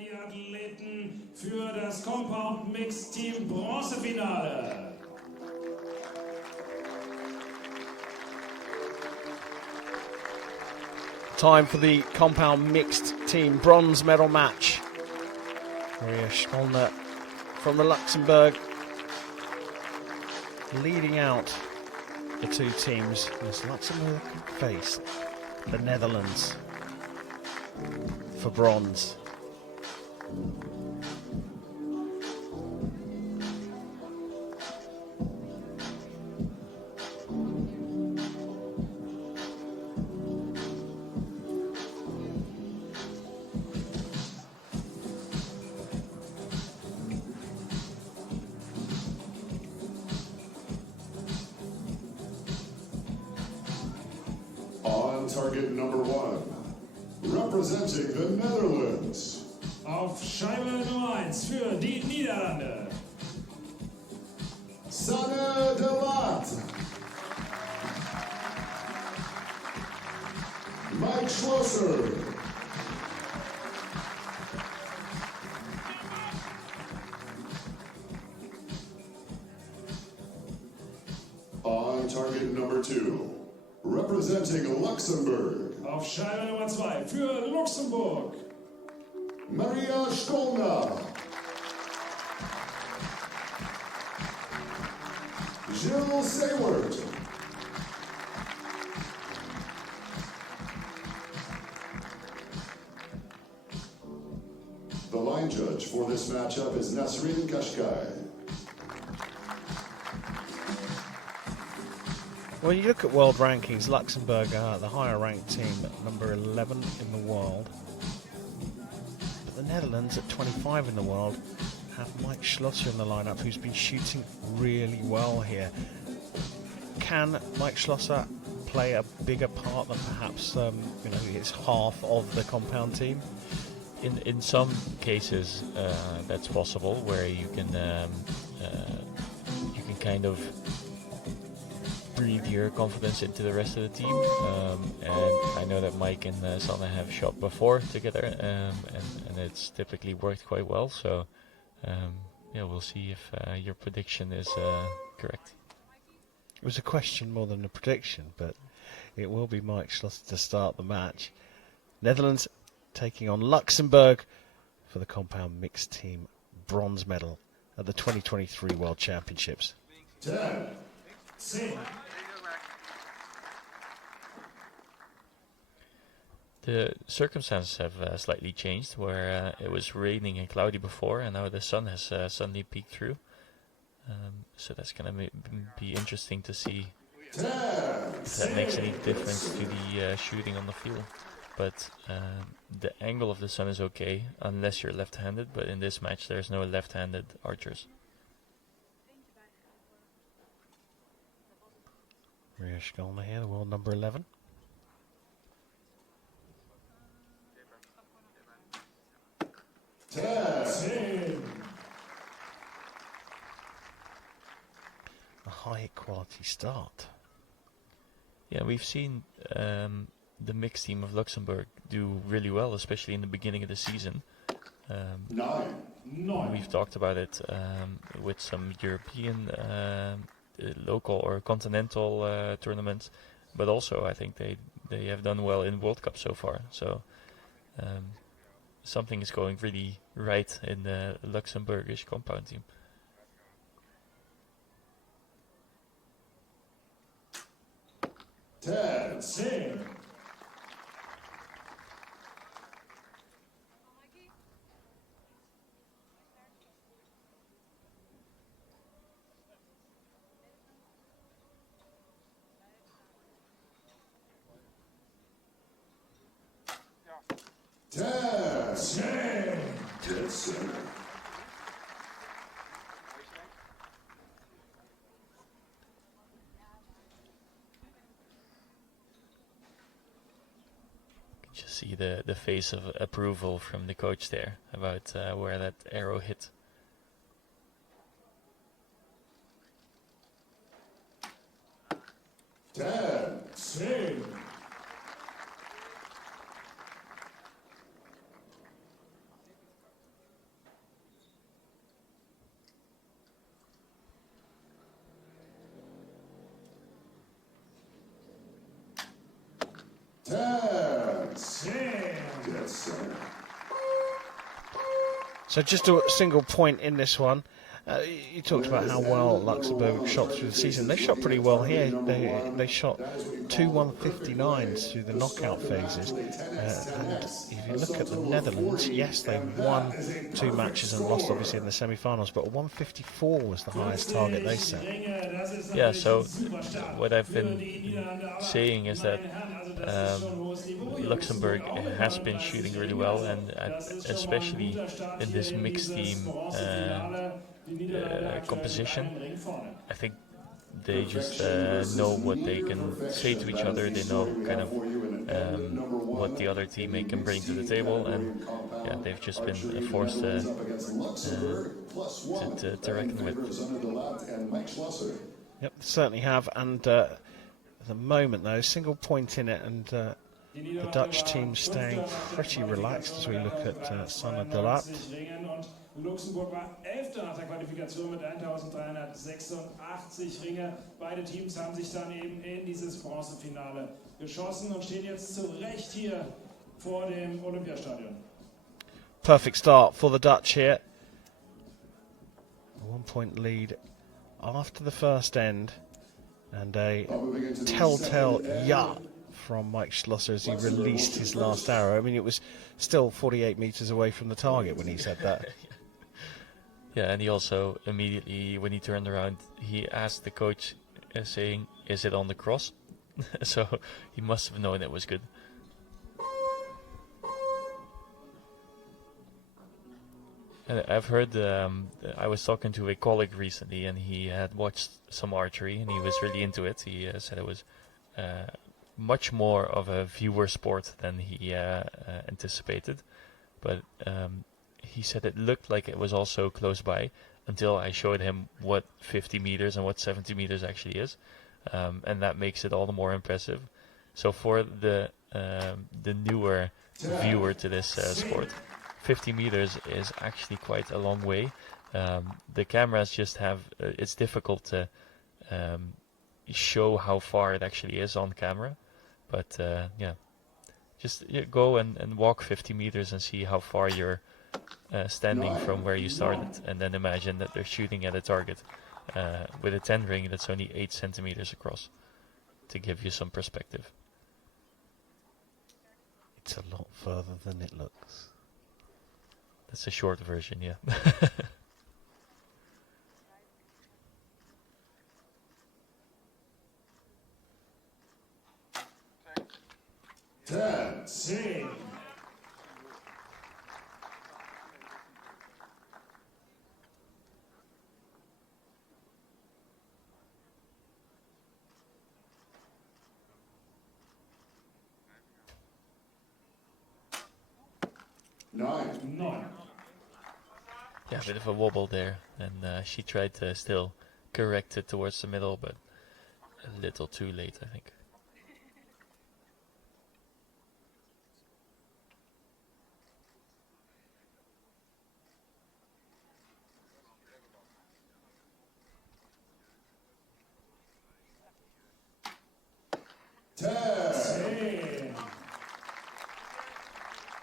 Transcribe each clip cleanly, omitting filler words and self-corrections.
die Athleten für das Compound Mixed Team Bronzefinale. Time for the compound mixed team bronze medal match. Maria Stolner from the Luxembourg leading out the two teams. As Luxembourg face the Netherlands for bronze. Target number 1, representing the Netherlands. Auf Scheibe Nummer 1 für die Niederlande. Sanne de Laat. Mike Schlosser. On target number 2. Representing Luxembourg. Auf Scheibe Nummer 2 für Luxemburg. Maria Stolner. Jill Sayward. The line judge for this matchup is Nasrin Kashkai. When you look at world rankings, Luxembourg are the higher ranked team at number 11 in the world. But the Netherlands at 25 in the world have Mike Schlosser in the lineup, who's been shooting really well here. Can Mike Schlosser play a bigger part than perhaps his half of the compound team? In some cases that's possible, where you can kind of breathe your confidence into the rest of the team, and I know that Mike and Sanne have shot before together, and it's typically worked quite well, so we'll see if your prediction is correct. It was a question more than a prediction, but it will be Mike Schlosser to start the match. Netherlands taking on Luxembourg for the compound mixed team bronze medal at the 2023 World Championships. 10, 10. The circumstances have slightly changed, where it was raining and cloudy before, and now the sun has suddenly peeked through. So that's going to be interesting to see if that makes any difference to the shooting on the field. But the angle of the sun is okay, unless you're left-handed, but in this match there's no left-handed archers. Maria Stolner here, the world number 11. A high quality start. Yeah, we've seen the mixed team of Luxembourg do really well, especially in the beginning of the season. We've talked about it with some European, local or continental tournaments, but also I think they have done well in World Cup so far. So something is going really right in the Luxembourgish compound team. Sing. Just see the face of approval from the coach there about where that arrow hit. Sing. So just a single point in this one. You talked about how well Luxembourg shot through the season. They shot pretty well here. They shot 2 159s through the knockout phases. And if you look at the Netherlands, yes, they won 2 matches and lost obviously in the semi-finals, but 154 was the highest target they set. Yeah, so what I've been saying is that Luxembourg has been shooting really well, and especially in this mixed team composition, I think they just know what they can say to each other. They know kind of what the other teammate can bring to the table, and yeah, they've just been forced to reckon with. Yep, certainly have, and at the moment though, single point in it, and the Dutch team staying pretty relaxed as we look at Sanne de Laat. Luxemburg war 11. nach der Qualifikation mit 1386 Ringe. Beide Teams haben sich dann eben in dieses Bronzefinale geschossen und stehen jetzt zurecht hier vor dem Olympiastadion. Perfect start for the Dutch here. A 1-point lead after the first end, and a telltale yeah from Mike Schlosser as he released his last arrow. I mean, it was still 48 meters away from the target when he said that. Yeah, and he also immediately, when he turned around, he asked the coach, saying, "Is it on the cross?" So he must have known it was good. And I've heard, I was talking to a colleague recently, and he had watched some archery, and he was really into it. He said it was much more of a viewer sport than he anticipated, but he said it looked like it was also close by until I showed him what 50 meters and what 70 meters actually is, and that makes it all the more impressive. So for the newer viewer to this sport, 50 meters is actually quite a long way. The cameras just have, it's difficult to show how far it actually is on camera, but yeah, just go and walk 50 meters and see how far you're standing from where you started, and then imagine that they're shooting at a target with a 10 ring that's only 8 centimeters across, to give you some perspective. It's a lot further than it looks. That's a short version, yeah. 10. Nine. Yeah, a bit of a wobble there, and she tried to still correct it towards the middle, but a little too late, I think.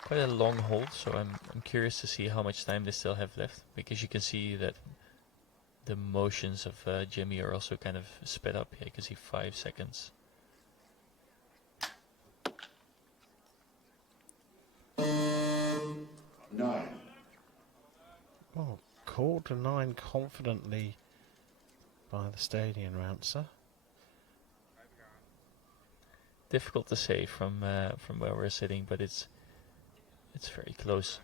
Quite a long hold, so I'm curious to see how much time they still have left, because you can see that the motions of Jimmy are also kind of sped up here. You can see 5 seconds. 9. Well, called to 9 confidently by the stadium announcer. Difficult to say from where we're sitting, but it's very close.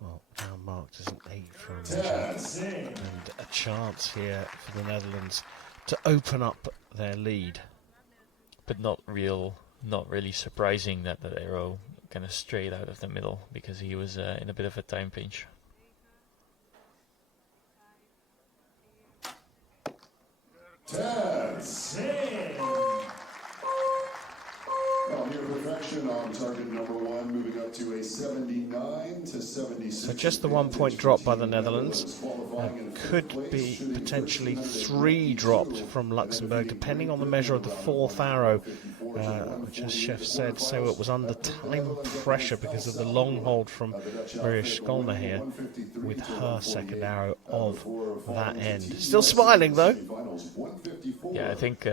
Well, now marked as an 8 for a measure, and a chance here for the Netherlands to open up their lead. But not really surprising that the arrow kind of straight out of the middle, because he was in a bit of a time pinch. 10. Well, near perfection on target number 1, moving up to a 79 to 76. So just the 1 point drop by the Netherlands. Could be potentially 3 dropped from Luxembourg, depending on the measure of the 4th arrow. which, as Chef said, so it was under time pressure because of the long hold from Maria Skolna here with her second arrow of that end. Still smiling though. Yeah, I think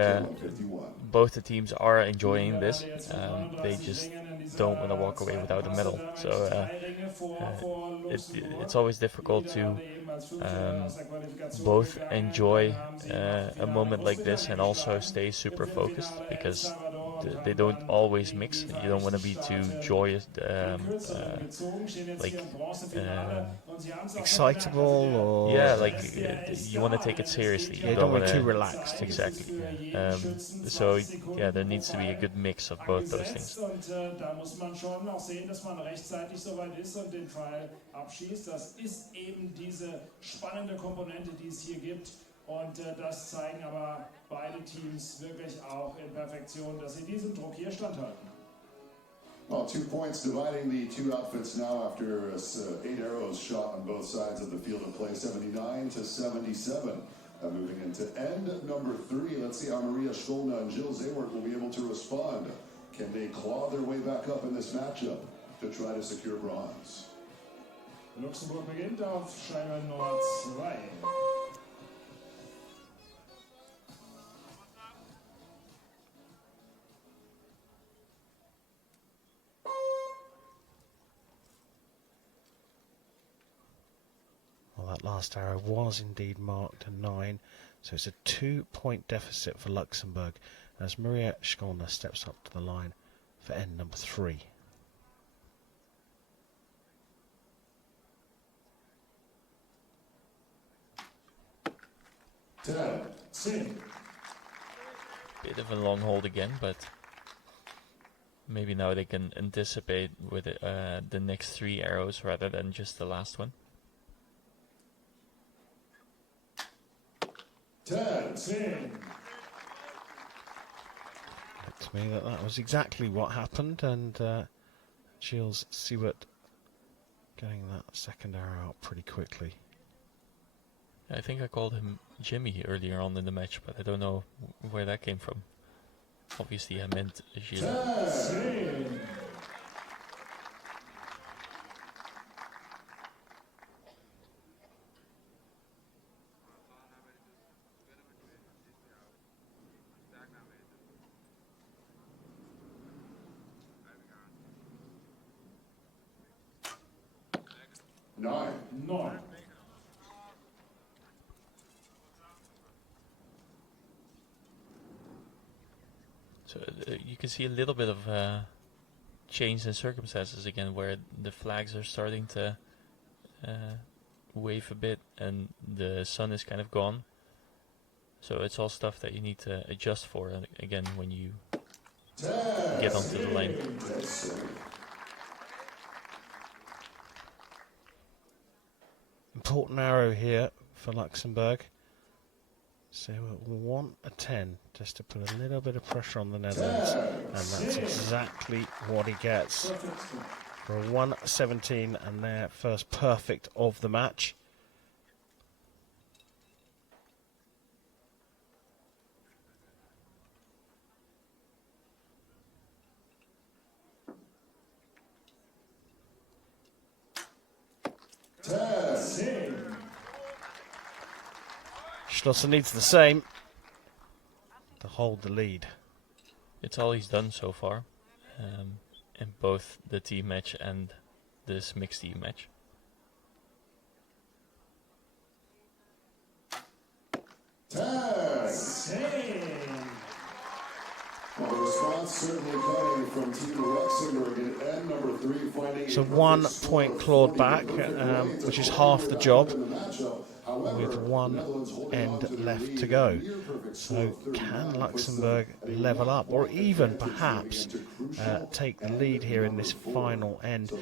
both the teams are enjoying this. They just don't want to walk away without a medal. So it's always difficult to both enjoy a moment like this and also stay super focused, because they don't always mix. You don't want to be too joyous, Excitable, or yeah, like you want to take it seriously. you don't want to be too relaxed. Exactly. So yeah, there needs to be a good mix of both those things. Da muss man schon auch sehen, dass man rechtzeitig soweit ist und den Pfeil abschießt. Das ist eben diese spannende Komponente, die es hier gibt. Und das zeigen aber beide Teams wirklich auch in Perfektion, dass sie diesem Druck hier standhalten. Well, 2 points dividing the two outfits now after 8 arrows shot on both sides of the field of play, 79 to 77. Moving into end number 3, let's see how Maria Skolna and Jill Zaywart will be able to respond. Can they claw their way back up in this matchup to try to secure bronze? Luxemburg beginnt auf Scheibe Nummer 2. Well, that last arrow was indeed marked a 9, so it's a 2-point deficit for Luxembourg as Maria Skolna steps up to the line for end number 3. Bit of a long hold again, but maybe now they can anticipate with the next 3 arrows rather than just the last one. 10. Looked to me that was exactly what happened, and Gilles Seward getting that second arrow out pretty quickly. I think I called him Jimmy earlier on in the match, but I don't know where that came from. Obviously I meant Gilles. 10. Nine. So you can see a little bit of change in circumstances again, where the flags are starting to wave a bit and the sun is kind of gone. So it's all stuff that you need to adjust for again when you get onto the line. Important arrow here for Luxembourg. So we'll want a 10 just to put a little bit of pressure on the Netherlands, and that's exactly what he gets for a 117 and their first perfect of the match. Schlosser needs the same to hold the lead. It's all he's done so far in both the team match and this mixed team match. Well, the response certainly coming from Team Luxembourg at end number 3, finding So 1 point clawed back, which is half the job, with 1 end left to go. So can Luxembourg level up, or even perhaps take the lead here in this final end?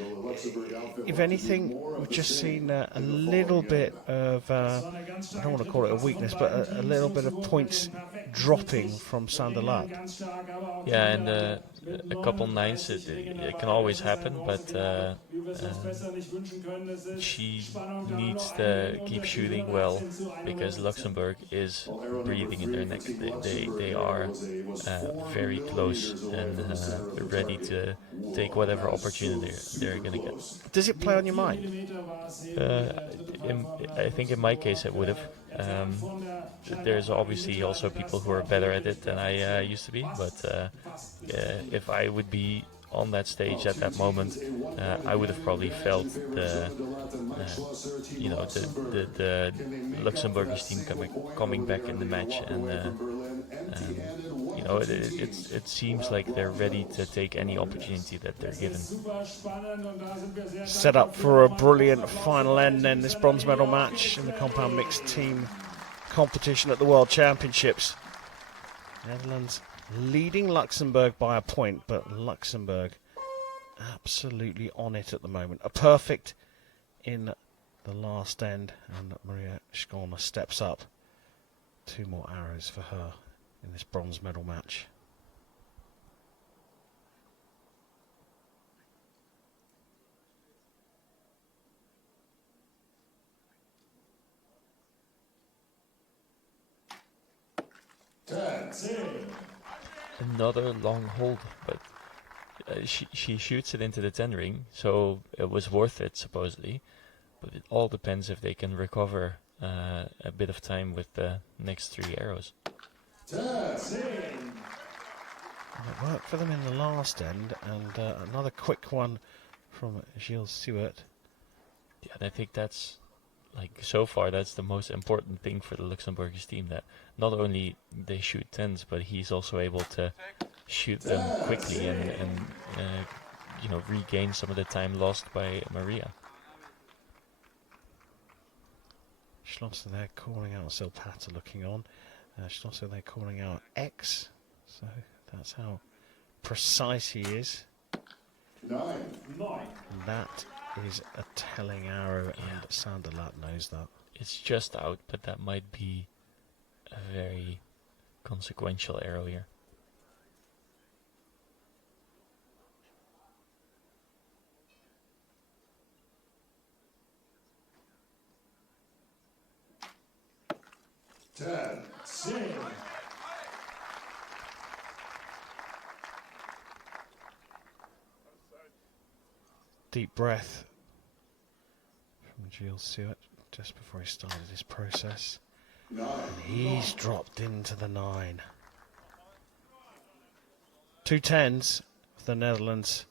If anything, we've just seen a little bit of, I don't want to call it a weakness, but a little bit of points dropping from Sanderlat. Yeah, and a couple nines, it can always happen, but she needs to keep shooting well, because Luxembourg is breathing in their neck. They are very close and ready to take whatever opportunity they're going to get. Does it play on your mind? I think in my case it would have. There's obviously also people who are better at it than I used to be, but if I would be on that stage at that moment, I would have probably felt the Luxembourgish team coming back in the match, and it seems like they're ready to take any opportunity that they're given. Set up for a brilliant final end then, this bronze medal match in the compound mixed team competition at the World Championships. Netherlands leading Luxembourg by a point, but Luxembourg absolutely on it at the moment. A perfect in the last end, and Maria Schkolner steps up. 2 more arrows for her in this bronze medal match. Another long hold, but she shoots it into the 10 ring, so it was worth it supposedly, but it all depends if they can recover a bit of time with the next 3 arrows. It worked for them in the last end, and another quick one from Gilles Stewart. Yeah, and I think that's, like, so far that's the most important thing for the Luxembourgish team, that not only they shoot 10s, but he's also able to shoot them quickly and regain some of the time lost by Maria. Schlosser there calling out Silpata looking on. Schlosser there calling out X. So that's how precise he is. 9. That is a telling arrow, and Sanderlat knows that. It's just out, but that might be a very consequential arrow here. Deep breath from Gilles Stewart just before he started his process. And he's dropped into the 9. 2 10s for the Netherlands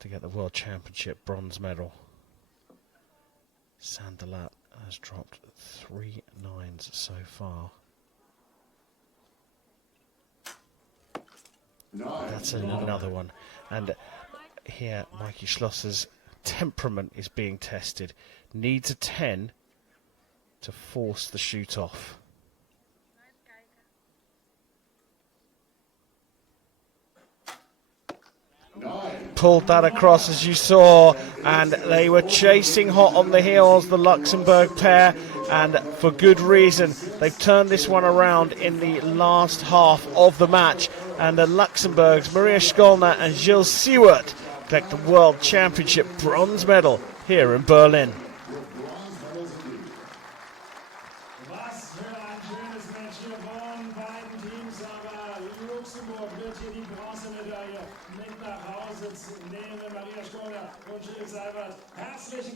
to get the World Championship bronze medal. Sanderlat has dropped 3 9s so far. That's another one. And here, Mikey Schlosser's temperament is being tested. Needs a 10 to force the shoot off. Pulled that across, as you saw, and they were chasing hot on the heels, the Luxembourg pair, and for good reason. They've turned this one around in the last half of the match, and the Luxembourgs, Maria Schkolner and Gilles Stewart, collect the World Championship bronze medal here in Berlin.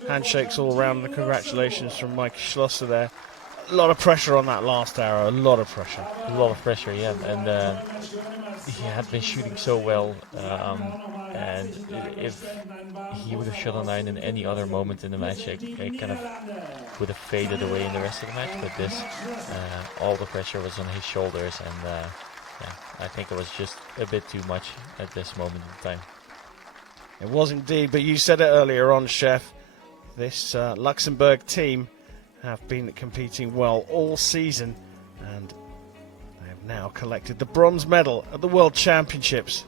Handshakes all around, and congratulations from Mike Schlosser there. A lot of pressure on that last arrow, a lot of pressure. A lot of pressure, yeah, and he had been shooting so well, and if he would have shot a 9 in any other moment in the match, it kind of would have faded away in the rest of the match, but this, all the pressure was on his shoulders, and I think it was just a bit too much at this moment in time. It was indeed, but you said it earlier on, Chef. This Luxembourg team have been competing well all season, and they have now collected the bronze medal at the World Championships.